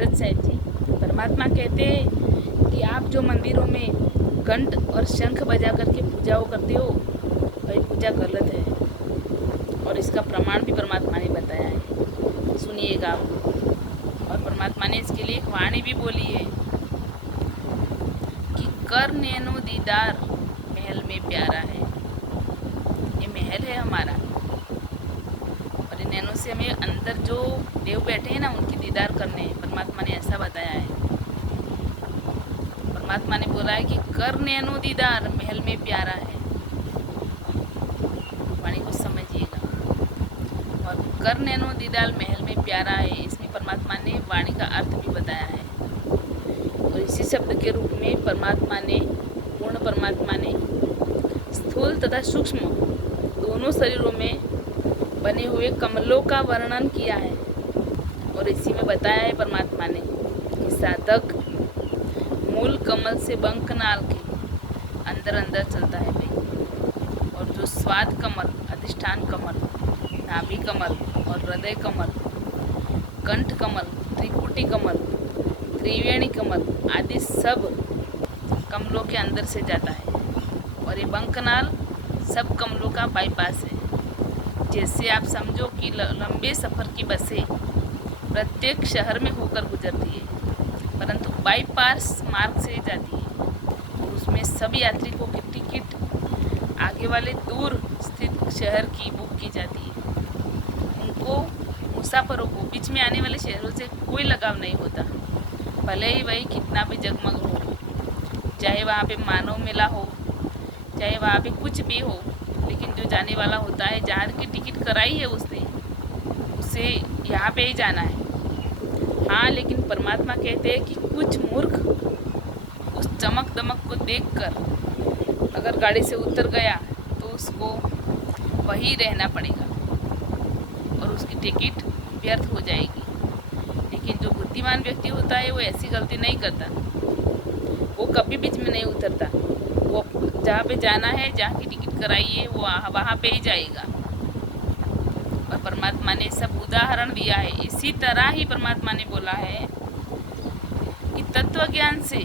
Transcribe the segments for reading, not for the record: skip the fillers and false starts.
सच साहिब जी, परमात्मा कहते हैं कि आप जो मंदिरों में घंट और शंख बजा करके पूजाओं करते हो वही पूजा गलत है, और इसका प्रमाण भी परमात्मा ने बताया है। सुनिएगा आप। और परमात्मा ने इसके लिए एक वाणी भी बोली है कि कर नैनो दीदार महल में प्यारा है। ये महल है हमारा, और इन नैनों से हमें अंदर जो देव बैठे हैं ना उनकी दीदार करने हैं। परमात्मा ने ऐसा बताया है। परमात्मा ने बोला है कि कर नैनो दीदार महल में प्यारा है। वाणी को समझिएगा। और कर नैनो दीदार महल में प्यारा है, इसमें परमात्मा ने वाणी का अर्थ भी बताया है। और इसी शब्द के रूप में परमात्मा ने, पूर्ण परमात्मा ने स्थूल तथा सूक्ष्म दोनों शरीरों में बने हुए कमलों का वर्णन किया है। और इसी में बताया है परमात्मा ने कि साधक मूल कमल से बंकनाल के अंदर अंदर चलता है भाई। और जो स्वाद कमल, अधिष्ठान कमल, नाभि कमल और हृदय कमल, कंठ कमल, त्रिकुटी कमल, त्रिवेणी कमल आदि सब कमलों के अंदर से जाता है। और ये बंकनाल सब कमलों का बाईपास है। जैसे आप समझो कि लंबे सफ़र की बसें प्रत्येक शहर में होकर गुजरती है, परंतु बाईपास मार्ग से जाती है। और उसमें सभी यात्रियों की टिकट आगे वाले दूर स्थित शहर की बुक की जाती है। उनको, मुसाफरों को, बीच में आने वाले शहरों से कोई लगाव नहीं होता, भले ही वही कितना भी जगमग हो, चाहे वहाँ पे मानव मेला हो, चाहे वहाँ पे कुछ भी हो, लेकिन जो जाने वाला होता है, जहाँ की टिकट कराई है उसने, उसे यहाँ पे ही जाना है। हाँ, लेकिन परमात्मा कहते हैं कि कुछ मूर्ख उस चमक दमक को देखकर अगर गाड़ी से उतर गया तो उसको वहीं रहना पड़ेगा और उसकी टिकट व्यर्थ हो जाएगी। लेकिन जो बुद्धिमान व्यक्ति होता है वो ऐसी गलती नहीं करता, वो कभी बीच में नहीं उतरता। वो जहाँ पे जाना है, जहाँ की टिकट कराई है, वो वहाँ पे ही जाएगा। और परमात्मा ने सब उदाहरण दिया है। इसी तरह ही परमात्मा ने बोला है कि तत्व ज्ञान से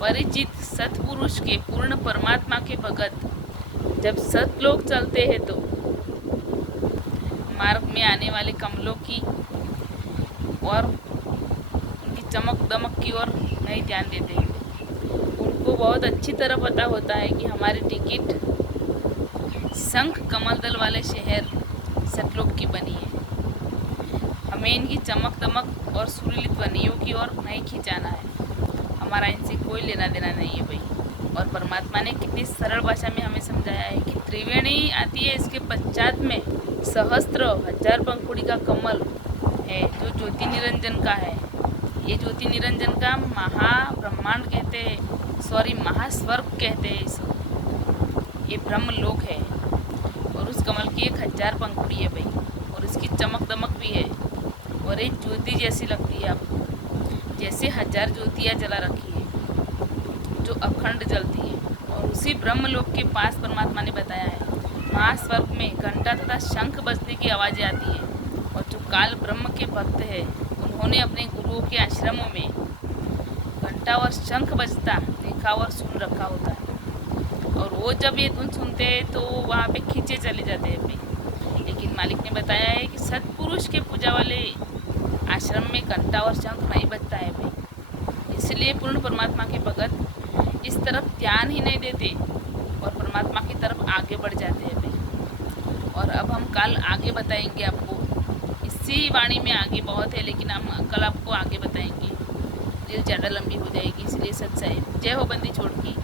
परिचित सत्पुरुष के, पूर्ण परमात्मा के भगत जब सतलोक चलते हैं तो मार्ग में आने वाले कमलों की और उनकी चमक दमक की ओर नहीं ध्यान देते हैं। उनको बहुत अच्छी तरह पता होता है कि हमारी टिकट शंख कमल दल वाले शहर सतलोक की बनी है। हमें इनकी चमक दमक और सुरीली ध्वनियों की ओर नहीं खिंचाना है। हमारा इनसे कोई लेना देना नहीं है भाई। और परमात्मा ने कितनी सरल भाषा में हमें समझाया है कि त्रिवेणी आती है, इसके पश्चात में सहस्त्र, हजार पंखुड़ी का कमल है जो ज्योति निरंजन का है। ये ज्योति निरंजन का महाब्रह्मांड कहते हैं, सॉरी महास्वर्ग कहते हैं इसको। ये ब्रह्म लोक है और उस कमल की 1000 पंखुड़ी है भाई, और इसकी चमक दमक भी है और एक ज्योति जैसी लगती है आपको, जैसे 1000 ज्योतियाँ जला रखी है जो अखंड जलती है। और उसी ब्रह्म लोक के पास परमात्मा ने बताया है महास्वर्ग में घंटा तथा शंख बजने की आवाज़ें आती है। और जो काल ब्रह्म के भक्त है उन्होंने अपने गुरुओं के आश्रमों में घंटा और शंख बजता देखा और सुन रखा होता है। और वो जब ये धुन सुनते हैं तो वहाँ पे खींचे चले जाते हैं भाई। लेकिन मालिक ने बताया है कि सत्पुरुष के पूजा वाले आश्रम में घंटा और शंख नहीं बजता है भाई। इसलिए पूर्ण परमात्मा के भगत इस तरफ ध्यान ही नहीं देते और परमात्मा की तरफ आगे बढ़ जाते हैं भाई। और अब हम कल आगे बताएंगे आपको, इसी वाणी में आगे बहुत है, लेकिन हम कल आपको आगे बताएंगे। रील ज़्यादा लंबी हो जाएगी, इसलिए सच है। जय हो बंदी छोड़ की।